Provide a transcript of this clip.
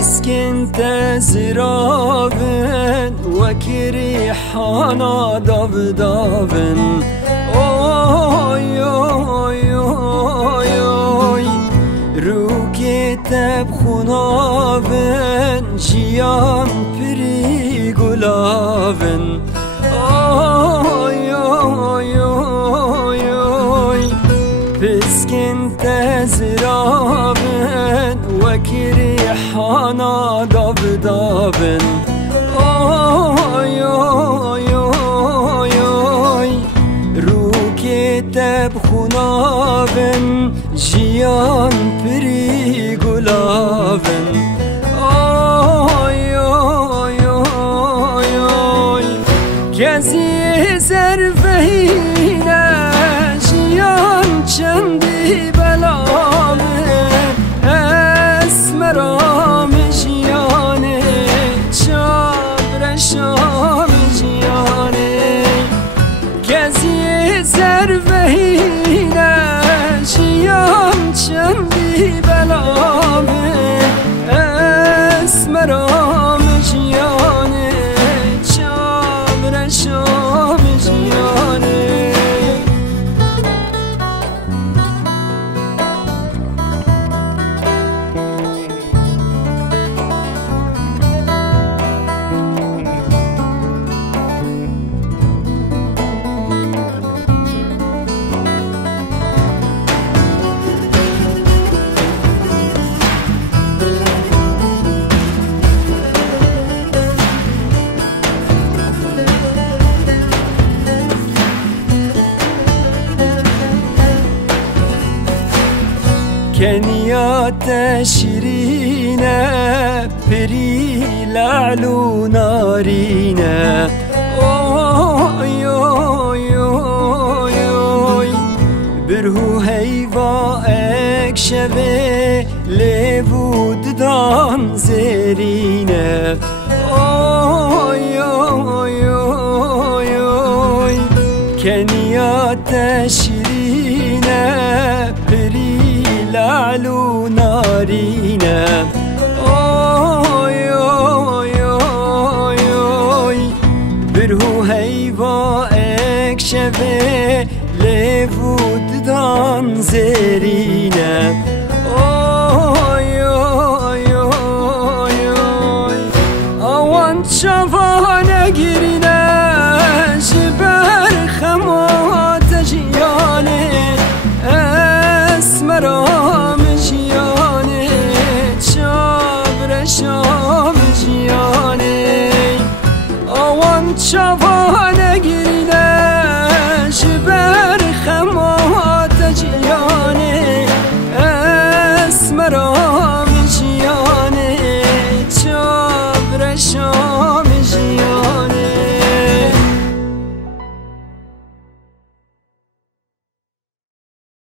بسكن تزراven وكري حانا دافن اوي اوي اوي اوي روكي تبخوناven جيان پري گلاven اوي اوي اوي اوي بسكن تزراven وكري حانا دافن اوي اوي اوي اوي روكي تبخوناven جيان پري گلاven اوي اوي اوي اوي كزي زرفهينا جيان چندي بلامه اسمرام جيانه چابر شام جيانه كزي زرفهينا جيان چندي بلامه اسمرام جيانه چابر شام جيانه كنيا تشرينا بري لعلو نارينا اوي اوي اوي اوي برهو هيفا اكشبه لبود دان زرينا اوي اوي اوي اوي كنيا تشرينا بري لعلو نارينا اوي اوي اوي اوي برهو هيفا اكشبه لفود دان زري